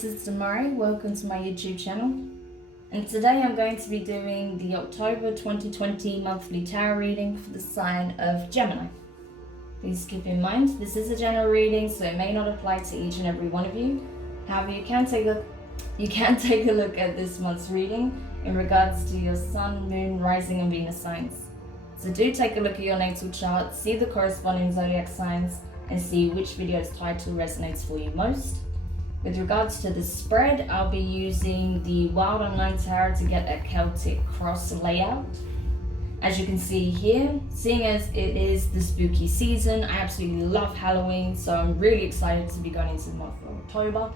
this is Demari. Welcome to my YouTube channel. And today I'm going to be doing the October 2020 monthly tarot reading for the sign of Gemini. Please keep in mind, this is a general reading, so it may not apply to each and every one of you. However, you can take a look at this month's reading in regards to your Sun, Moon, Rising and Venus signs. So do take a look at your natal chart, see the corresponding zodiac signs, and see which video's title resonates for you most. With regards to the spread, I'll be using the Wild Online Tarot to get a Celtic cross layout. As you can see here, seeing as it is the spooky season, I absolutely love Halloween, so I'm really excited to be going into the month of October.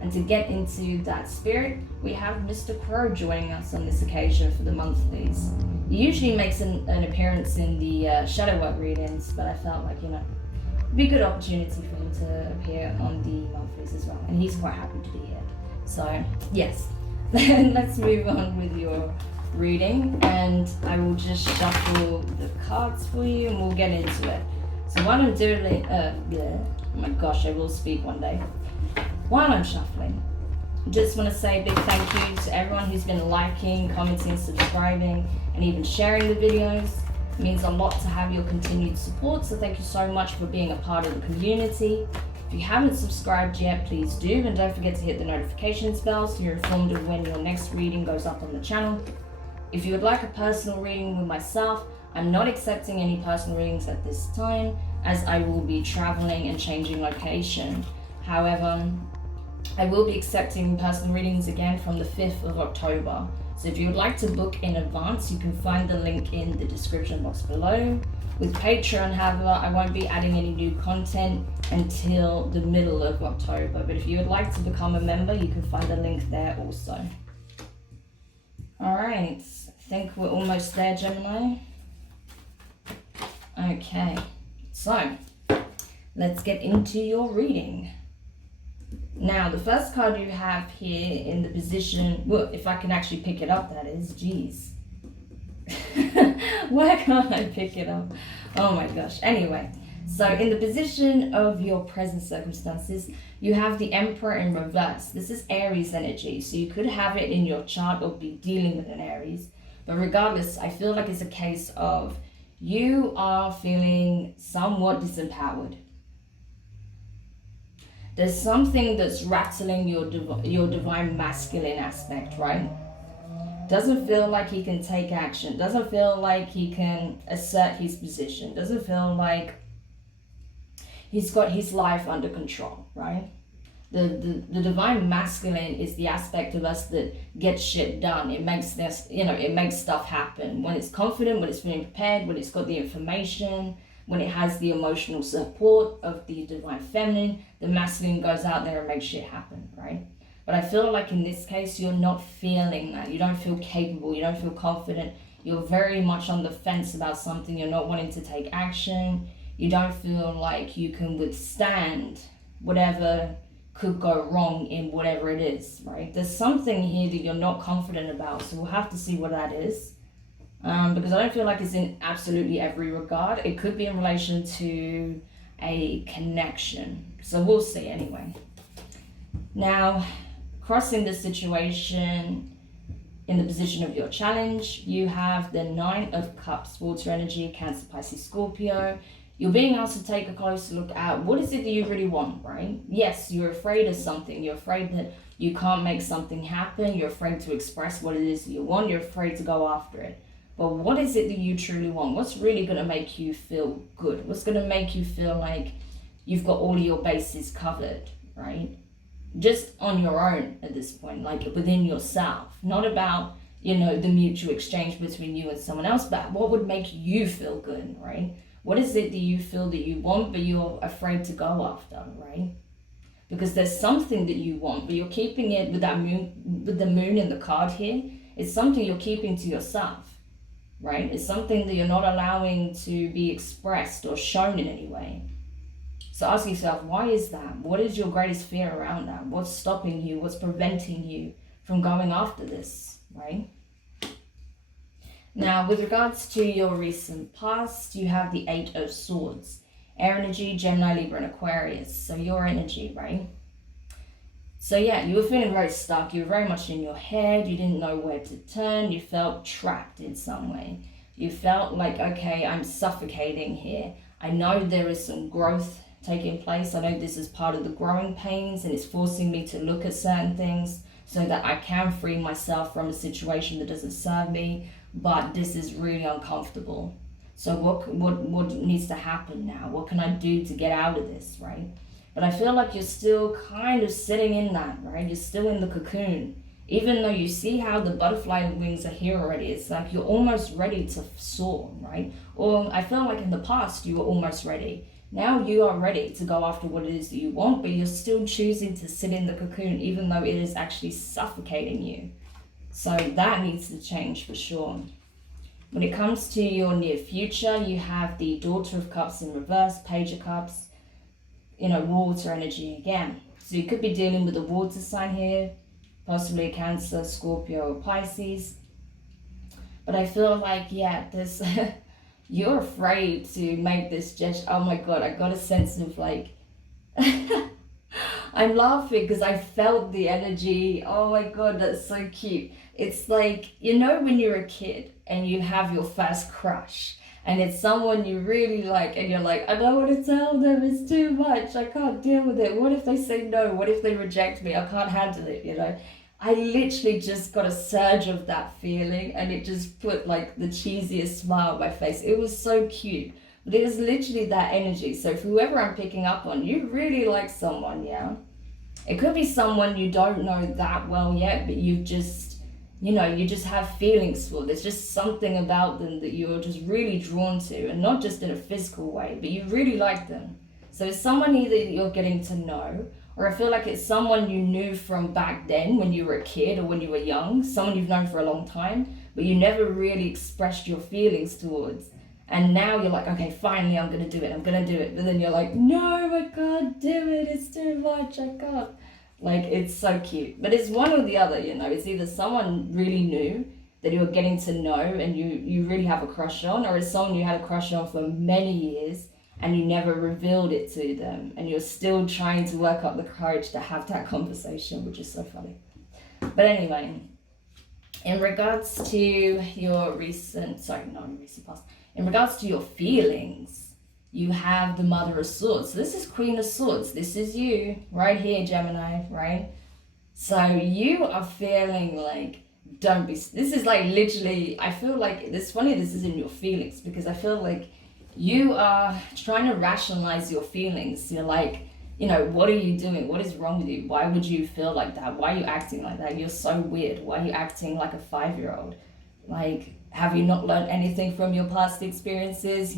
And to get into that spirit, we have Mr. Crow joining us on this occasion for the monthlies. He usually makes an appearance in the shadow work readings, but I felt like, it'd be a good opportunity for him to appear on the monthlies as well, and he's quite happy to be here. So yes, let's move on with your reading, and I will just shuffle the cards for you and we'll get into it. So while I'm doing oh my gosh, I will speak one day. While I'm shuffling, I just want to say a big thank you to everyone who's been liking, commenting, subscribing, and even sharing the videos. It means a lot to have your continued support, so thank you so much for being a part of the community. If you haven't subscribed yet, please do, and don't forget to hit the notifications bell so you're informed of when your next reading goes up on the channel. If you would like a personal reading with myself, I'm not accepting any personal readings at this time, as I will be traveling and changing location. However, I will be accepting personal readings again from the 5th of October. So if you would like to book in advance, you can find the link in the description box below. With Patreon, however, I won't be adding any new content until the middle of October. But if you would like to become a member, you can find the link there also. Alright, I think we're almost there, Gemini. Okay, so let's get into your reading. Now, the first card you have here in the position, well, if I can actually pick it up, that is, geez. Why can't I pick it up? Oh my gosh. Anyway, so in the position of your present circumstances, you have the Emperor in reverse. This is Aries energy, so you could have it in your chart or be dealing with an Aries. But regardless, I feel like it's a case of you are feeling somewhat disempowered. There's something that's rattling your divine masculine aspect, right? Doesn't feel like he can take action. Doesn't feel like he can assert his position. Doesn't feel like he's got his life under control, right? The divine masculine is the aspect of us that gets shit done. It makes this, it makes stuff happen. When it's confident, when it's feeling prepared, when it's got the information, when it has the emotional support of the divine feminine, the masculine goes out there and makes shit happen, right? But I feel like in this case, you're not feeling that. You don't feel capable. You don't feel confident. You're very much on the fence about something. You're not wanting to take action. You don't feel like you can withstand whatever could go wrong in whatever it is, right? There's something here that you're not confident about, so we'll have to see what that is. Because I don't feel like it's in absolutely every regard. It could be in relation to a connection. So we'll see anyway. Now, crossing the situation in the position of your challenge, you have the 9 of Cups, water energy, Cancer, Pisces, Scorpio. You're being asked to take a closer look at what is it that you really want, right? Yes, you're afraid of something. You're afraid that you can't make something happen. You're afraid to express what it is that you want. You're afraid to go after it. But what is it that you truly want? What's really going to make you feel good? What's going to make you feel like you've got all your bases covered, right? Just on your own at this point, like within yourself. Not about, the mutual exchange between you and someone else, but what would make you feel good, right? What is it that you feel that you want, but you're afraid to go after, right? Because there's something that you want, but you're keeping it with that moon, with the moon in the card here. It's something you're keeping to yourself. Right? It's something that you're not allowing to be expressed or shown in any way. So ask yourself, why is that? What is your greatest fear around that? What's stopping you? What's preventing you from going after this, right? Now, with regards to your recent past, you have the 8 of Swords. Air energy, Gemini, Libra, and Aquarius. So your energy, right? So yeah, you were feeling very stuck. You were very much in your head. You didn't know where to turn. You felt trapped in some way. You felt like, okay, I'm suffocating here. I know there is some growth taking place. I know this is part of the growing pains, and it's forcing me to look at certain things so that I can free myself from a situation that doesn't serve me. But this is really uncomfortable. So what needs to happen now? What can I do to get out of this, right? But I feel like you're still kind of sitting in that, right? You're still in the cocoon. Even though you see how the butterfly wings are here already, it's like you're almost ready to soar, right? Or I feel like in the past you were almost ready. Now you are ready to go after what it is that you want, but you're still choosing to sit in the cocoon even though it is actually suffocating you. So that needs to change for sure. When it comes to your near future, you have the Daughter of Cups in reverse, Page of Cups, water energy again. So you could be dealing with a water sign here, possibly a Cancer, Scorpio, or Pisces. But I feel like, there's you're afraid to make this gesture. Oh my God, I got a sense of like, I'm laughing because I felt the energy. Oh my God, that's so cute. It's like, when you're a kid and you have your first crush, and it's someone you really like, and you're like, I don't want to tell them, it's too much, I can't deal with it. What if they say no? What if they reject me? I can't handle it, I literally just got a surge of that feeling, and it just put like the cheesiest smile on my face. It was so cute, but it was literally that energy. So for whoever I'm picking up on, you really like someone, yeah? It could be someone you don't know that well yet, but you just have feelings for. There's just something about them that you're just really drawn to, and not just in a physical way, but you really like them. So it's someone either you're getting to know, or I feel like it's someone you knew from back then when you were a kid or when you were young, someone you've known for a long time, but you never really expressed your feelings towards. And now you're like, okay, finally I'm going to do it. But then you're like, no, I can't do it. It's too much. I can't. Like, it's so cute. But it's one or the other, It's either someone really new that you're getting to know and you really have a crush on, or it's someone you had a crush on for many years and you never revealed it to them, and you're still trying to work up the courage to have that conversation, which is so funny. But anyway, in regards to your in regards to your feelings, you have the Mother of Swords. So this is Queen of Swords. This is you right here, Gemini, right? So you are feeling like, this is like literally, I feel like, it's funny this is in your feelings, because I feel like you are trying to rationalize your feelings. You're like, what are you doing? What is wrong with you? Why would you feel like that? Why are you acting like that? You're so weird. Why are you acting like a 5-year-old? Like, have you not learned anything from your past experiences?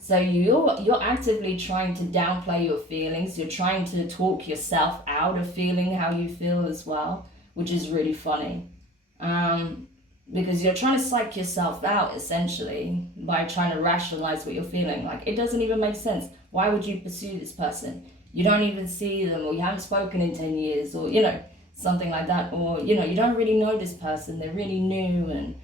So you're actively trying to downplay your feelings. You're trying to talk yourself out of feeling how you feel as well, which is really funny. Because you're trying to psych yourself out, essentially, by trying to rationalize what you're feeling. Like, it doesn't even make sense. Why would you pursue this person? You don't even see them, or you haven't spoken in 10 years, or, something like that. Or, you don't really know this person. They're really new, and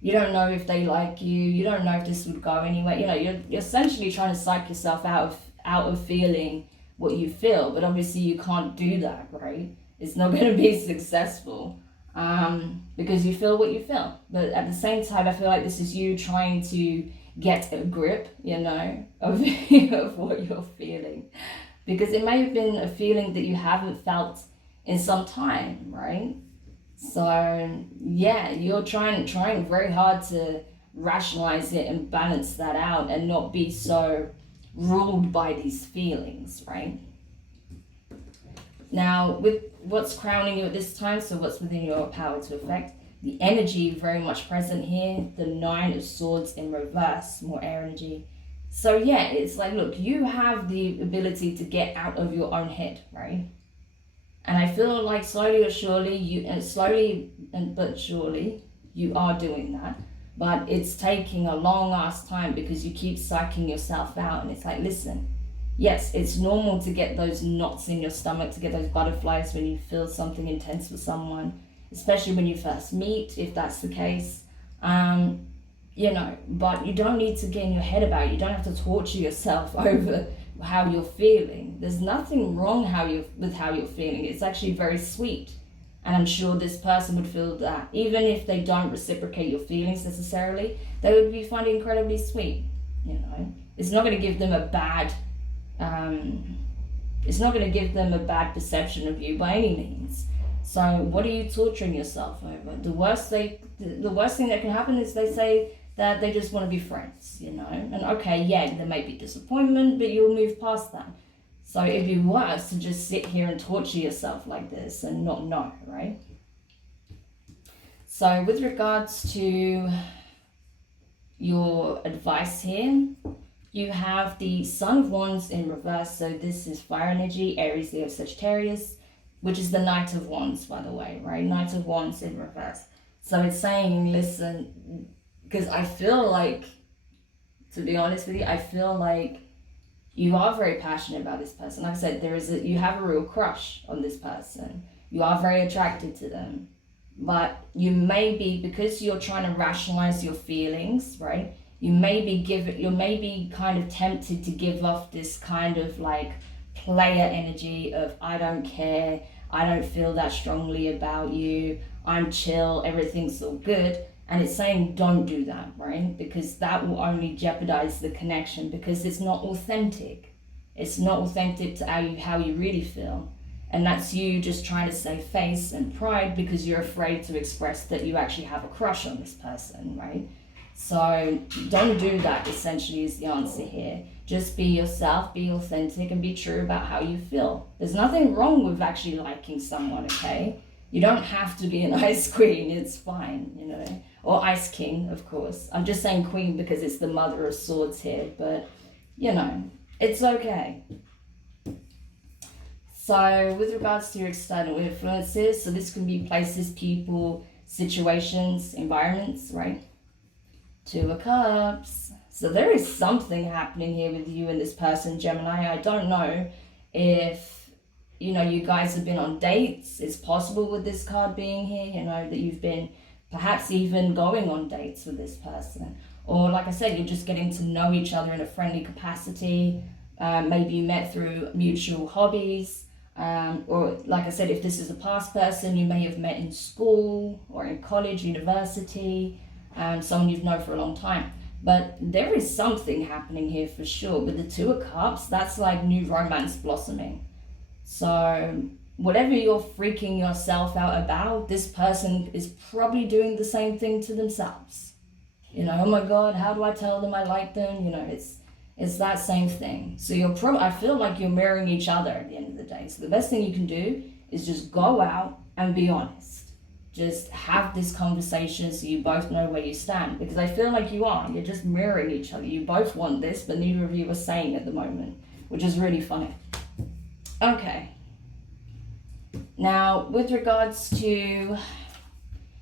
you don't know if they like you. You don't know if this would go anywhere. You're essentially trying to psych yourself out of feeling what you feel. But obviously you can't do that, right? It's not going to be successful. Because you feel what you feel. But at the same time, I feel like this is you trying to get a grip, of what you're feeling. Because it may have been a feeling that you haven't felt in some time, right? So, you're trying very hard to rationalize it and balance that out and not be so ruled by these feelings, right? Now, with what's crowning you at this time, so what's within your power to affect, the energy very much present here, the 9 of Swords in reverse, more air energy. So it's like, look, you have the ability to get out of your own head, right? And I feel like slowly but surely, you are doing that. But it's taking a long ass time because you keep psyching yourself out. And it's like, listen, yes, it's normal to get those knots in your stomach, to get those butterflies when you feel something intense with someone, especially when you first meet, if that's the case. But you don't need to get in your head about it. You don't have to torture yourself over how you're feeling. There's nothing wrong with how you're feeling. It's actually very sweet. And I'm sure this person would feel that. Even if they don't reciprocate your feelings necessarily, they would be finding incredibly sweet. You know, it's not going to give them a bad perception of you by any means. So what are you torturing yourself over? The worst thing that can happen is they say that they just want to be friends, you know. And okay, yeah, there may be disappointment, but you'll move past that. So it'd be worse to just sit here and torture yourself like this and not know, right? So with regards to your advice here, you have the Sun of Wands in reverse. So this is fire energy, Aries, Leo, Sagittarius, which is the Knight of Wands, by the way, right? Knight of Wands in reverse. So it's saying, listen, because I feel like, to be honest with you, I feel like you are very passionate about this person. Like I said, you have a real crush on this person. You are very attracted to them. But you may be, because you're trying to rationalize your feelings, right? You may be kind of tempted to give off this kind of like player energy of, I don't care, I don't feel that strongly about you, I'm chill, everything's all good. And it's saying don't do that, right? Because that will only jeopardize the connection, because it's not authentic. It's not authentic to how you really feel. And that's you just trying to save face and pride because you're afraid to express that you actually have a crush on this person, right? So don't do that, essentially, is the answer here. Just be yourself, be authentic, and be true about how you feel. There's nothing wrong with actually liking someone, okay? You don't have to be an ice queen, it's fine, you know? Or ice king, of course. I'm just saying queen because it's the mother of swords here, but, you know, it's okay. So with regards to your external influences, so this can be places, people, situations, environments, right? Two of Cups. So there is something happening here with you and this person, Gemini. I don't know if, you know, you guys have been on dates. It's possible with this card being here, you know, that you've been perhaps even going on dates with this person. Or like I said, you're just getting to know each other in a friendly capacity. Maybe you met through mutual hobbies. Or like I said, if this is a past person, you may have met in school or in college, university, someone you've known for a long time. But there is something happening here for sure. With the Two of Cups, that's like new romance blossoming. So whatever you're freaking yourself out about, this person is probably doing the same thing to themselves. You know, oh my God, how do I tell them I like them? You know, it's that same thing. So I feel like you're mirroring each other at the end of the day. So the best thing you can do is just go out and be honest. Just have this conversation so you both know where you stand. Because I feel like you're just mirroring each other. You both want this, but neither of you are saying at the moment, which is really funny. Okay. Now, with regards to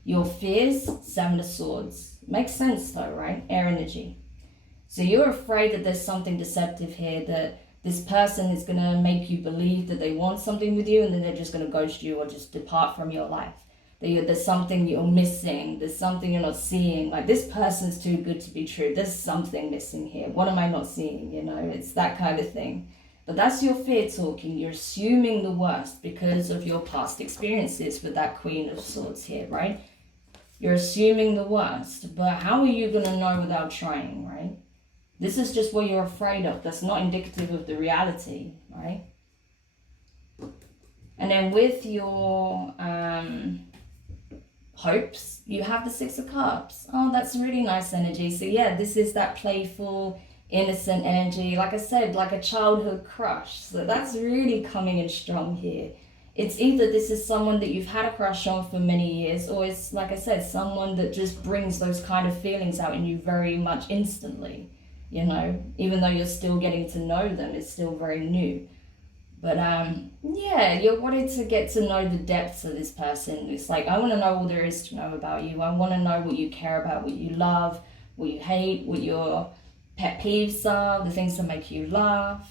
your fears, Seven of Swords. Makes sense though, right? Air energy. So you're afraid that there's something deceptive here, that this person is going to make you believe that they want something with you and then they're just going to ghost you or just depart from your life. There's something you're missing. There's something you're not seeing. Like, this person's too good to be true. There's something missing here. What am I not seeing? You know, it's that kind of thing. But that's your fear talking. You're assuming the worst because of your past experiences with that Queen of Swords here, right? You're assuming the worst. But how are you going to know without trying, right? This is just what you're afraid of. That's not indicative of the reality, right? And then with your hopes, you have the Six of Cups. Oh, that's really nice energy. So yeah, this is that playful, innocent energy. Like I said, like a childhood crush. So that's really coming in strong here. It's either this is someone that you've had a crush on for many years, or it's, like I said, someone that just brings those kind of feelings out in you very much instantly. You know, even though you're still getting to know them, it's still very new. But yeah, you're wanting to get to know the depths of this person. It's like, I want to know all there is to know about you. I want to know what you care about, what you love, what you hate, what your pet peeves are, the things that make you laugh,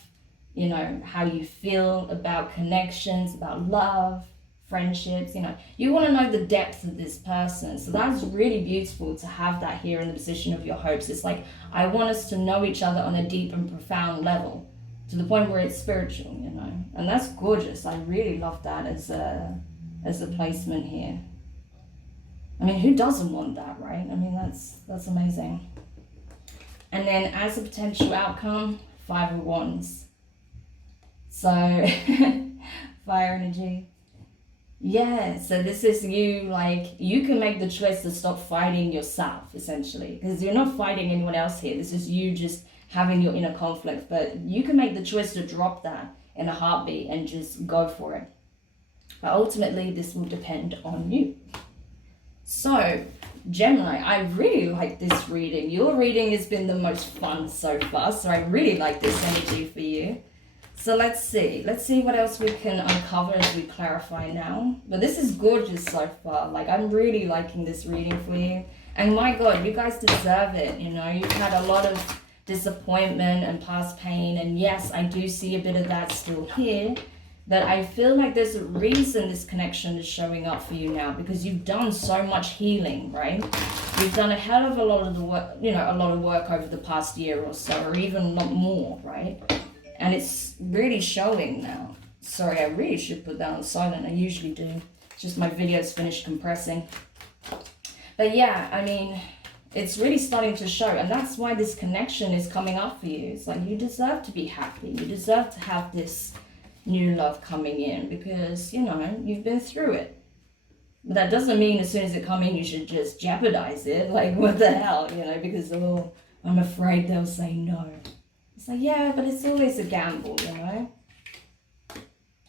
you know, how you feel about connections, about love, friendships, you know. You want to know the depth of this person. So that's really beautiful to have that here in the position of your hopes. It's like, I want us to know each other on a deep and profound level. to the point where it's spiritual, you know, and that's gorgeous. I really love that as a placement here. I mean, who doesn't want that, right? I mean, that's amazing. And then as a potential outcome, 5 of Wands. So fire energy. Yeah, so this is you, like, you can make the choice to stop fighting yourself, essentially, because you're not fighting anyone else here. This is you just having your inner conflict, but you can make the choice to drop that in a heartbeat and just go for it. But ultimately, this will depend on you. So, Gemini, I really like this reading. Your reading has been the most fun so far, so I really like this energy for you. So let's see what else we can uncover as we clarify now. But this is gorgeous so far. Like, I'm really liking this reading for you. And my God, you guys deserve it. You know, you've had a lot of disappointment and past pain. And yes, I do see a bit of that still here. But I feel like there's a reason this connection is showing up for you now, because you've done so much healing, right? You've done a hell of a lot of the work, you know, a lot of work over the past year or so, or even a lot more, right? And it's really showing now. Sorry, I really should put that on silent. I usually do. It's just my video's finished compressing. But yeah, I mean, it's really starting to show. And that's why this connection is coming up for you. It's like, you deserve to be happy. You deserve to have this new love coming in, because, you know, you've been through it. But that doesn't mean as soon as it comes in, you should just jeopardize it. Like, what the hell, you know, because, oh, I'm afraid they'll say no. It's like, yeah, but it's always a gamble, you know?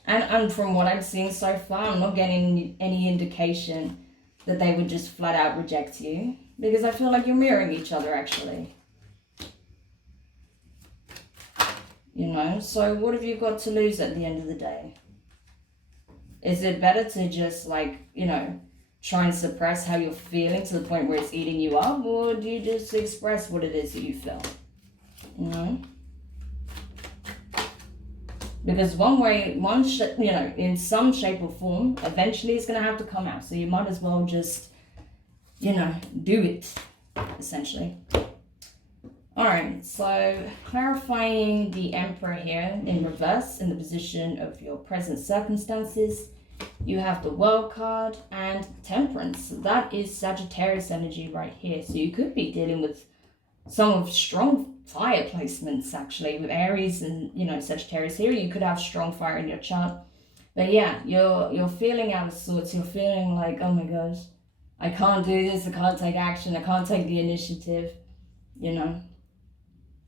And from what I'm seeing so far, I'm not getting any indication that they would just flat out reject you, because I feel like you're mirroring each other, actually. You know, so what have you got to lose at the end of the day? Is it better to just, like, you know, try and suppress how you're feeling to the point where it's eating you up, or do you just express what it is that you feel? You know? Because one way, you know, in some shape or form, eventually it's going to have to come out. So you might as well just, you know, do it, essentially. All right, so clarifying the Emperor here in reverse in the position of your present circumstances. You have the World card and Temperance. So that is Sagittarius energy right here. So you could be dealing with some of strong fire placements, actually, with Aries and, you know, Sagittarius here. You could have strong fire in your chart. But yeah, you're feeling out of sorts. You're feeling like, oh my gosh, I can't do this. I can't take action. I can't take the initiative, you know.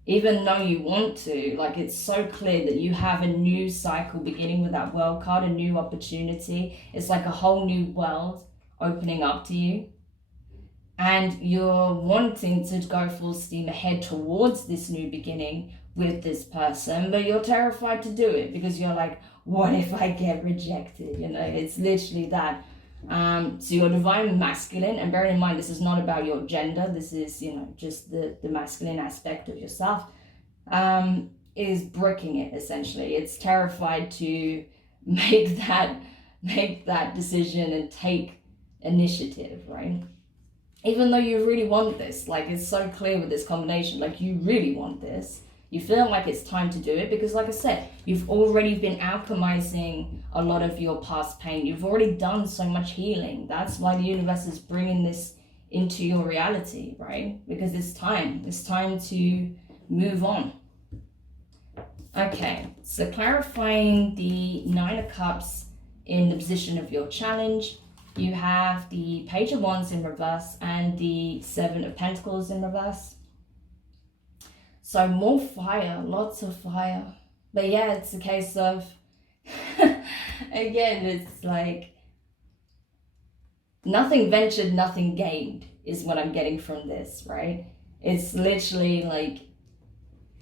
Even though you want to, like, it's so clear that you have a new cycle beginning with that World card, a new opportunity. It's like a whole new world opening up to you. And you're wanting to go full steam ahead towards this new beginning with this person, but you're terrified to do it because you're like, what if I get rejected? You know, it's literally that. So your divine masculine, and bearing in mind, this is not about your gender, this is, you know, just the masculine aspect of yourself, is bricking it, essentially. It's terrified to make that decision and take initiative, right? Even though you really want this, like, it's so clear with this combination, like, you really want this. You feel like it's time to do it because, like I said, you've already been alchemizing a lot of your past pain. You've already done so much healing. That's why the universe is bringing this into your reality, right? Because it's time to move on. Okay, so clarifying the 9 of Cups in the position of your challenge. You have the Page of Wands in reverse and the 7 of Pentacles in reverse. So more fire, lots of fire. But yeah, it's a case of, again, it's like, nothing ventured, nothing gained is what I'm getting from this, right? It's literally like,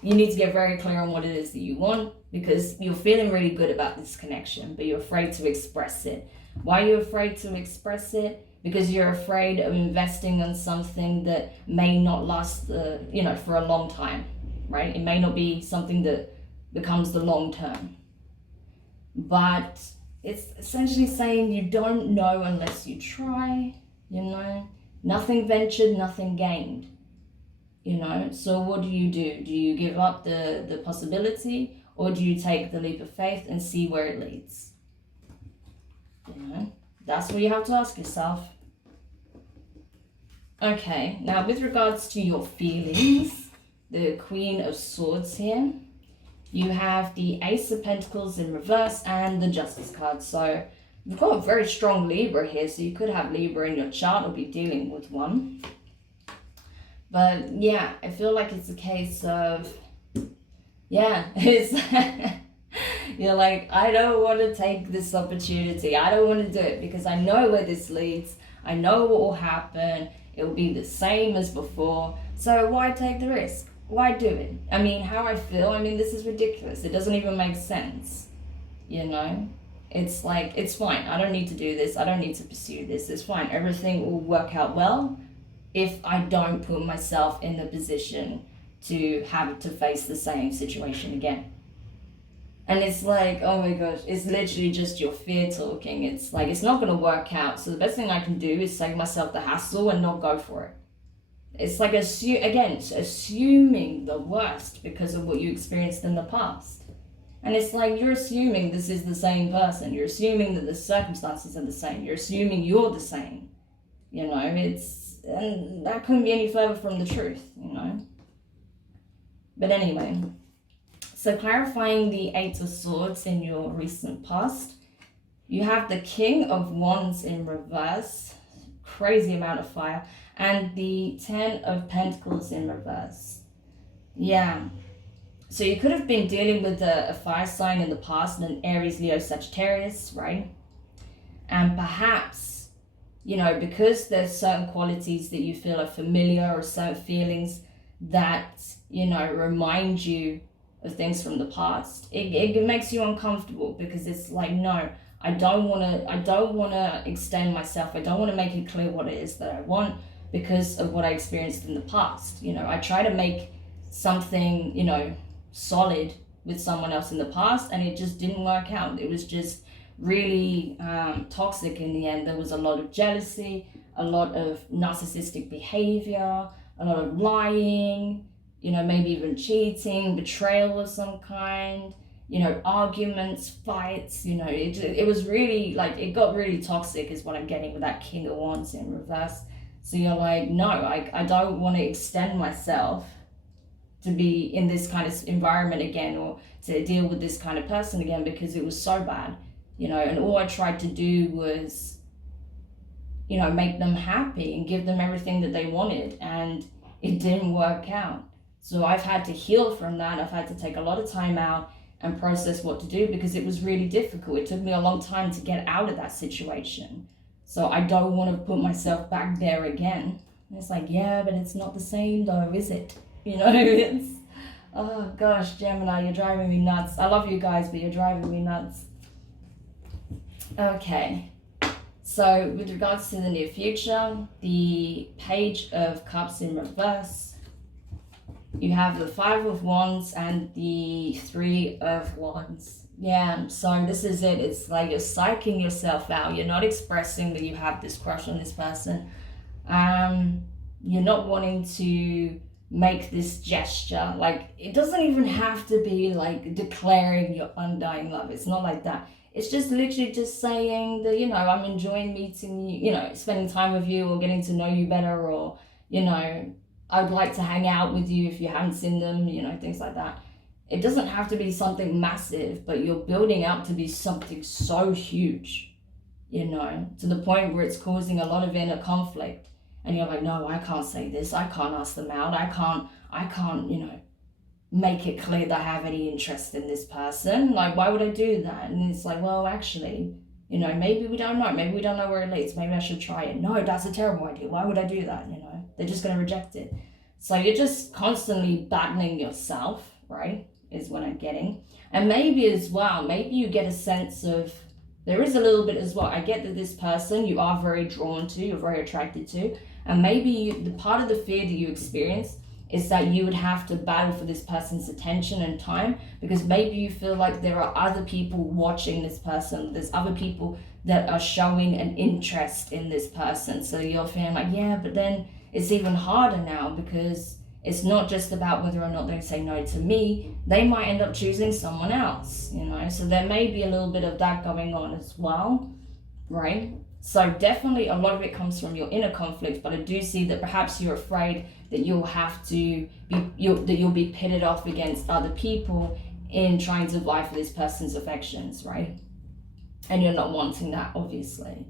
you need to get very clear on what it is that you want, because you're feeling really good about this connection, but you're afraid to express it. Why are you afraid to express it? Because you're afraid of investing on something that may not last, you know, for a long time, right? It may not be something that becomes the long term. But it's essentially saying you don't know unless you try, you know? Nothing ventured, nothing gained, you know? So what do? Do you give up the possibility, or do you take the leap of faith and see where it leads? That's what you have to ask yourself. Okay, now with regards to your feelings, the Queen of Swords here, you have the Ace of Pentacles in reverse and the Justice card. So you've got a very strong Libra here, so you could have Libra in your chart or be dealing with one. But yeah, I feel like it's a case of, it's you're like, I don't want to take this opportunity. I don't want to do it because I know where this leads. I know what will happen. It will be the same as before. So why take the risk? Why do it? I mean, how I feel, this is ridiculous. It doesn't even make sense. It's like, it's fine. I don't need to do this. I don't need to pursue this. It's fine. Everything will work out well if I don't put myself in the position to have to face the same situation again. And it's like, oh my gosh, it's literally just your fear talking. It's like, it's not going to work out. So the best thing I can do is save myself the hassle and not go for it. It's like, assuming the worst because of what you experienced in the past. And it's like, you're assuming this is the same person. You're assuming that the circumstances are the same. You're assuming you're the same. And that couldn't be any further from the truth, But anyway, so clarifying the Eight of Swords in your recent past, you have the King of Wands in reverse, crazy amount of fire, and the Ten of Pentacles in reverse. Yeah. So you could have been dealing with a fire sign in the past, an Aries, Leo, Sagittarius, right? And perhaps, because there's certain qualities that you feel are familiar or certain feelings that, remind you of things from the past, it makes you uncomfortable because it's like, no, I don't want to extend myself. I don't want to make it clear what it is that I want because of what I experienced in the past. I try to make something, solid with someone else in the past, and it just didn't work out. It was just really toxic in the end. There was a lot of jealousy, a lot of narcissistic behavior, a lot of lying, maybe even cheating, betrayal of some kind, arguments, fights, it was really like, it got really toxic is what I'm getting with that King of Wands in reverse. So you're like, no, I don't want to extend myself to be in this kind of environment again, or to deal with this kind of person again, because it was so bad, and all I tried to do was, make them happy and give them everything that they wanted, and it didn't work out. So I've had to heal from that. I've had to take a lot of time out and process what to do because it was really difficult. It took me a long time to get out of that situation. So I don't want to put myself back there again. And it's like, yeah, but it's not the same though, is it? It's, oh gosh, Gemini, you're driving me nuts. I love you guys, but you're driving me nuts. Okay. So with regards to the near future, the Page of Cups in reverse, you have the Five of Wands and the Three of Wands. Yeah, so this is it. It's like you're psyching yourself out. You're not expressing that you have this crush on this person. You're not wanting to make this gesture. Like, it doesn't even have to be like declaring your undying love. It's not like that. It's just literally just saying that, I'm enjoying meeting you, spending time with you or getting to know you better, or, I'd like to hang out with you if you haven't seen them, things like that. It doesn't have to be something massive, but you're building up to be something so huge, to the point where it's causing a lot of inner conflict. And you're like, no, I can't say this. I can't ask them out. I can't, make it clear that I have any interest in this person. Like, why would I do that? And it's like, well, actually, maybe we don't know. Maybe we don't know where it leads. Maybe I should try it. No, that's a terrible idea. Why would I do that? They're just going to reject it. So you're just constantly battling yourself, right? Is what I'm getting. And maybe as well, maybe you get a sense of, there is a little bit as well. I get that this person you are very drawn to, you're very attracted to. And maybe the part of the fear that you experience is that you would have to battle for this person's attention and time, because maybe you feel like there are other people watching this person. There's other people that are showing an interest in this person. So you're feeling like, yeah, but then it's even harder now because, It's not just about whether or not they say no to me. They might end up choosing someone else, you know. So there may be a little bit of that going on as well, right? So definitely a lot of it comes from your inner conflict, but I do see that perhaps you're afraid that you'll have to be, that you'll be pitted off against other people in trying to vie for this person's affections, right? And you're not wanting that, obviously.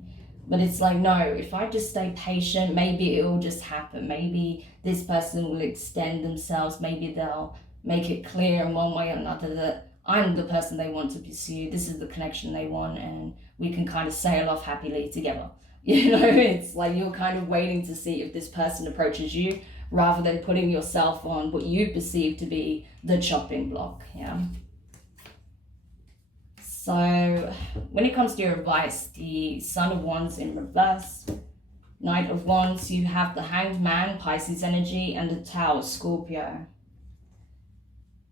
But it's like, no, if I just stay patient, maybe it will just happen. Maybe this person will extend themselves. Maybe they'll make it clear in one way or another that I'm the person they want to pursue. This is the connection they want, and we can kind of sail off happily together. You know, it's like you're kind of waiting to see if this person approaches you rather than putting yourself on what you perceive to be the chopping block, yeah? So when it comes to your advice, the Sun of Wands in reverse, Knight of Wands, you have the Hanged Man, Pisces energy, and the Tower, Scorpio.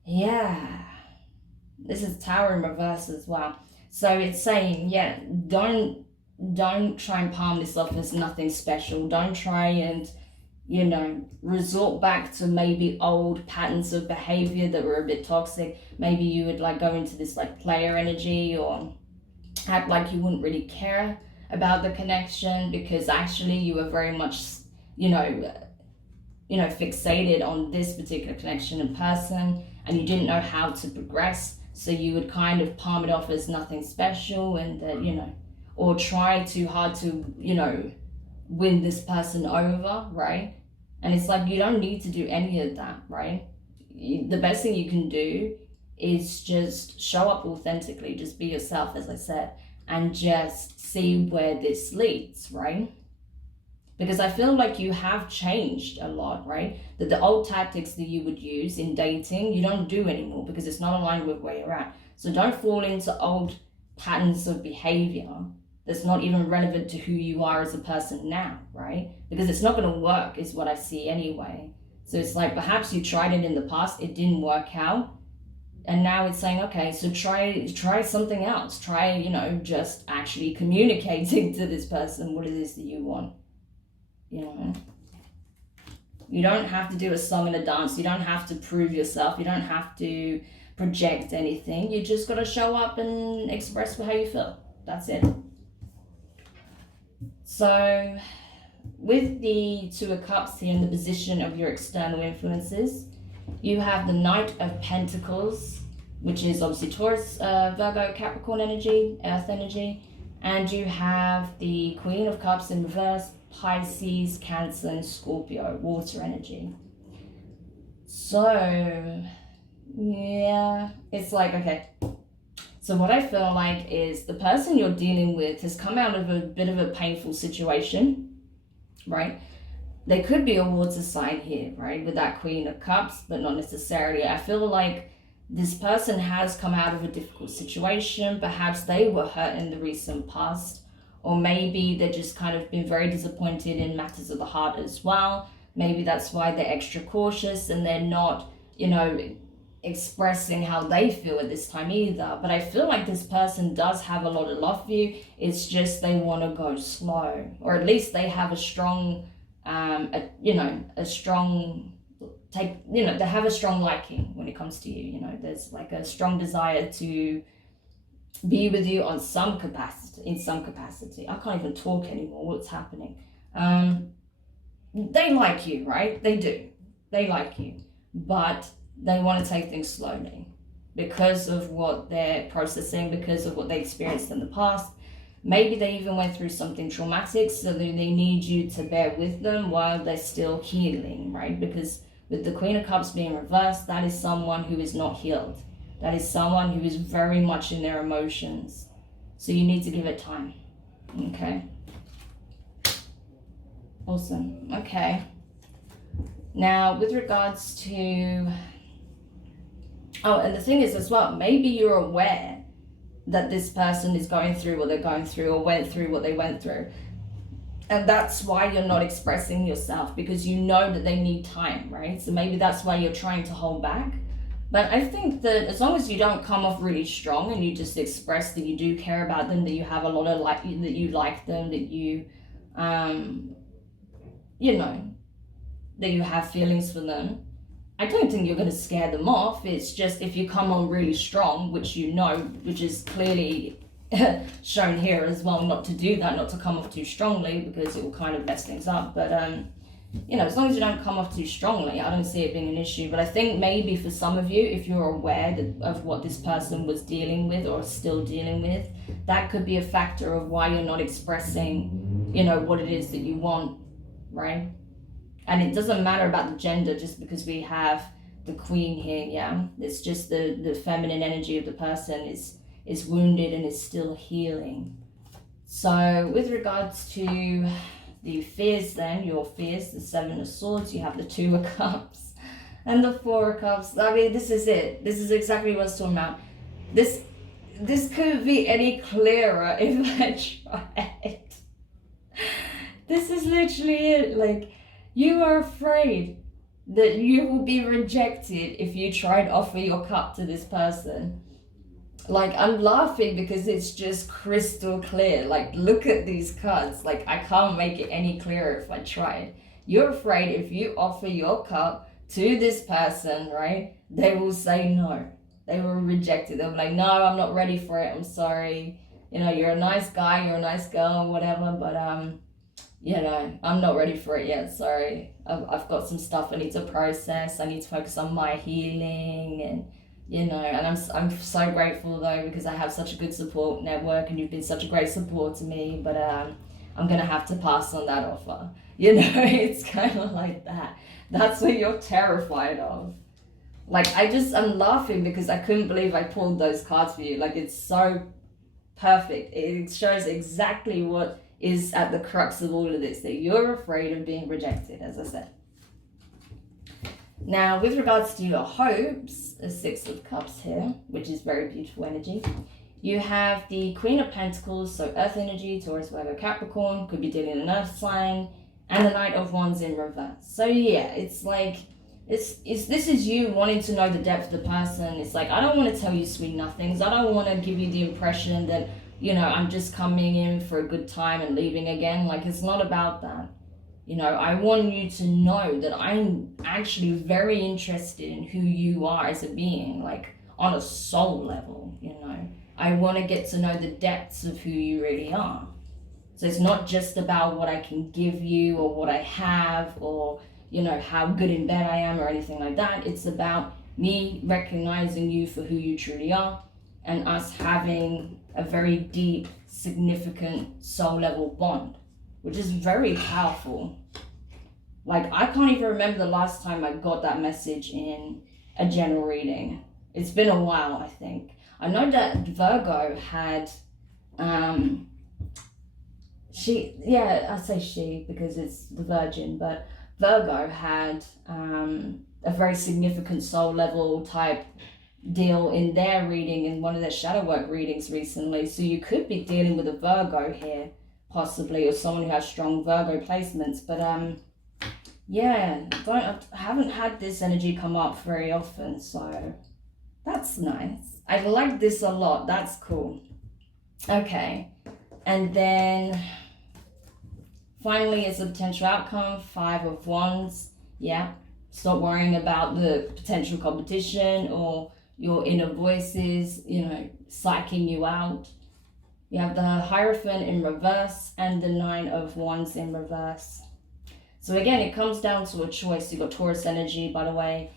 Yeah, this is Tower in reverse as well. So it's saying, yeah, don't try and palm this off as nothing special. Don't try and, you know, resort back to maybe old patterns of behavior that were a bit toxic. Maybe you would like go into this like player energy or act like you wouldn't really care about the connection because actually you were very much, you know, fixated on this particular connection in person and you didn't know how to progress. So you would kind of palm it off as nothing special and that, you know, or try too hard to, you know, win this person over, right? And it's like, you don't need to do any of that, right? The best thing you can do is just show up authentically, just be yourself, as I said, and just see where this leads, right? Because I feel like you have changed a lot, right? That the old tactics that you would use in dating, you don't do anymore because it's not aligned with where you're at. So don't fall into old patterns of behavior that's not even relevant to who you are as a person now, right? Because it's not going to work is what I see anyway. So it's like perhaps you tried it in the past, it didn't work out, and now it's saying, okay, so try something else. Try, you know, just actually communicating to this person what it is that you want. You know, you don't have to do a song and a dance. You don't have to prove yourself. You don't have to project anything. You just got to show up and express how you feel. That's it. So with the Two of Cups here in the position of your external influences, you have the Knight of Pentacles, which is obviously Taurus, Virgo, Capricorn energy, Earth energy, and you have the Queen of Cups in reverse, Pisces, Cancer, and Scorpio, water energy. So yeah, it's like, okay, so what I feel like is the person you're dealing with has come out of a bit of a painful situation, right? They could be a water sign here, right, with that Queen of Cups, but not necessarily. I feel like this person has come out of a difficult situation. Perhaps they were hurt in the recent past, or maybe they're just kind of been very disappointed in matters of the heart as well. Maybe that's why they're extra cautious and they're not, you know, expressing how they feel at this time either. But I feel like this person does have a lot of love for you. It's just they want to go slow, or at least they have a strong they have a strong liking when it comes to you. You know, there's like a strong desire to be with you on some capacity. I can't even talk anymore. What's happening? They like you, right? They do. They like you, but they want to take things slowly because of what they're processing, because of what they experienced in the past. Maybe they even went through something traumatic, so they need you to bear with them while they're still healing, right? Because with the Queen of Cups being reversed, that is someone who is not healed. That is someone who is very much in their emotions. So you need to give it time, okay? Awesome, okay. Now, with regards to... Oh, and the thing is as well, maybe you're aware that this person is going through what they're going through or went through what they went through. And that's why you're not expressing yourself, because you know that they need time, right? So maybe that's why you're trying to hold back. But I think that as long as you don't come off really strong and you just express that you do care about them, that you have a lot of that you like them, that you, that you have feelings for them, I don't think you're going to scare them off. It's just if you come on really strong, which you know, which is clearly shown here as well, not to do that, not to come off too strongly, because it will kind of mess things up. But you know, as long as you don't come off too strongly, I don't see it being an issue. But I think maybe for some of you, if you're aware of what this person was dealing with or still dealing with, that could be a factor of why you're not expressing, you know, what it is that you want, right? And it doesn't matter about the gender just because we have the queen here, yeah? It's just the feminine energy of the person is wounded and is still healing. So with regards to the fears then, your fears, the Seven of Swords, you have the Two of Cups and the Four of Cups. I mean, this is it. This is exactly what I was talking about. This couldn't be any clearer if I tried. This is literally it. Like, you are afraid that you will be rejected if you try to offer your cup to this person. Like, I'm laughing because it's just crystal clear. Like, look at these cards. Like, I can't make it any clearer if I tried. You're afraid if you offer your cup to this person, right, they will say no. They will reject it. They'll be like, no, I'm not ready for it. I'm sorry. You know, you're a nice guy, you're a nice girl, whatever, but you know, I'm not ready for it yet. Sorry. I've got some stuff I need to process. I need to focus on my healing, and you know, and I'm so grateful though, because I have such a good support network and you've been such a great support to me, but I'm gonna have to pass on that offer. You know, it's kind of like that. That's what you're terrified of. Like, I'm laughing because I couldn't believe I pulled those cards for you. Like, it's so perfect. It shows exactly what is at the crux of all of this, that you're afraid of being rejected, as I said. Now, with regards to your hopes, a Six of Cups here, which is very beautiful energy. You have the Queen of Pentacles, so Earth energy, Taurus, Virgo, Capricorn, could be dealing in an Earth sign, and the Knight of Wands in reverse. So yeah, it's like, this is you wanting to know the depth of the person. It's like, I don't want to tell you sweet nothings. I don't want to give you the impression that, you know, I'm just coming in for a good time and leaving again. Like, it's not about that. You know, I want you to know that I'm actually very interested in who you are as a being, like on a soul level, you know. I want to get to know the depths of who you really are. So it's not just about what I can give you or what I have or, you know, how good in bed I am or anything like that. It's about me recognizing you for who you truly are and us having a very deep, significant soul level bond, which is very powerful. Like, I can't even remember the last time I got that message in a general reading. It's been a while, I think. I know that Virgo had, I say she because it's the Virgin, but Virgo had a very significant soul level type deal in their reading, in one of their shadow work readings recently. So you could be dealing with a Virgo here, possibly, or someone who has strong Virgo placements. But yeah, I haven't had this energy come up very often, so that's nice. I like this a lot. That's cool. Okay, and then finally, as a potential outcome, Five of Wands. Yeah, stop worrying about the potential competition or your inner voices, you know, psyching you out. You have the Hierophant in reverse and the Nine of Wands in reverse. So again, it comes down to a choice. You've got Taurus energy, by the way,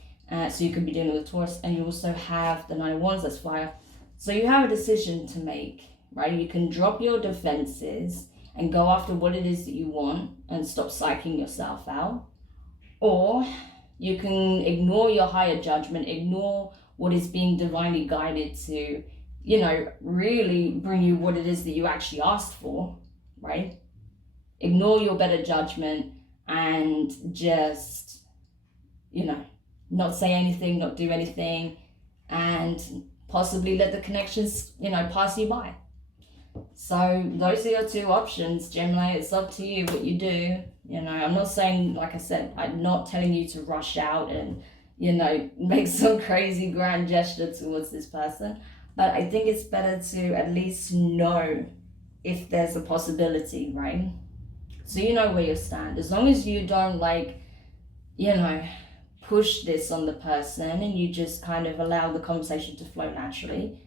so you could be dealing with Taurus, and you also have the Nine of Wands, that's fire. So you have a decision to make, right? You can drop your defenses and go after what it is that you want and stop psyching yourself out. Or you can ignore your higher judgment, ignore what is being divinely guided to, you know, really bring you what it is that you actually asked for, right? Ignore your better judgment and just, you know, not say anything, not do anything, and possibly let the connections, you know, pass you by. So those are your two options, Gemini. It's up to you what you do. You know, I'm not saying, like I said, I'm not telling you to rush out and, you know, make some crazy grand gesture towards this person. But I think it's better to at least know if there's a possibility, right? So you know where you stand. As long as you don't, like, you know, push this on the person and you just kind of allow the conversation to flow naturally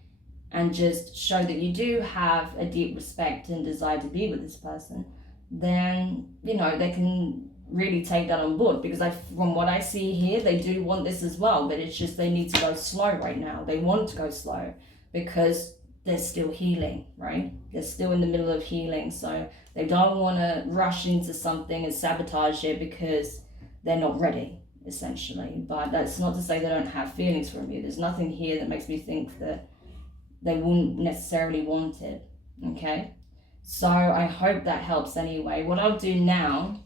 and just show that you do have a deep respect and desire to be with this person, then, you know, they can really take that on board, because from what I see here, they do want this as well, but it's just they need to go slow right now. They want to go slow because they're still healing, right? They're still in the middle of healing, so they don't want to rush into something and sabotage it because they're not ready, essentially. But that's not to say they don't have feelings from you. There's nothing here that makes me think that they wouldn't necessarily want it, okay? So I hope that helps anyway. What I'll do now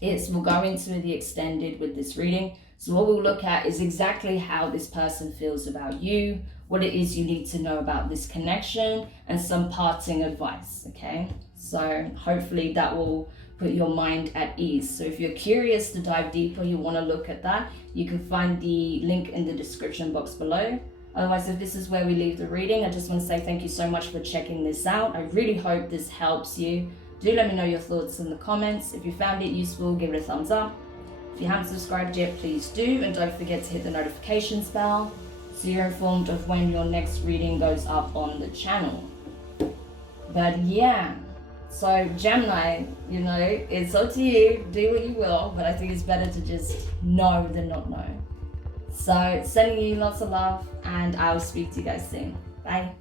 is we'll go into the extended with this reading. So what we'll look at is exactly how this person feels about you, what it is you need to know about this connection, and some parting advice, okay? So hopefully that will put your mind at ease. So if you're curious to dive deeper, you want to look at that, you can find the link in the description box below. Otherwise, if this is where we leave the reading, I just want to say thank you so much for checking this out. I really hope this helps you. Do let me know your thoughts in the comments. If you found it useful, give it a thumbs up. If you haven't subscribed yet, please do. And don't forget to hit the notifications bell so you're informed of when your next reading goes up on the channel. But yeah, so Gemini, you know, it's up to you. Do what you will, but I think it's better to just know than not know. So sending you lots of love, and I'll speak to you guys soon. Bye.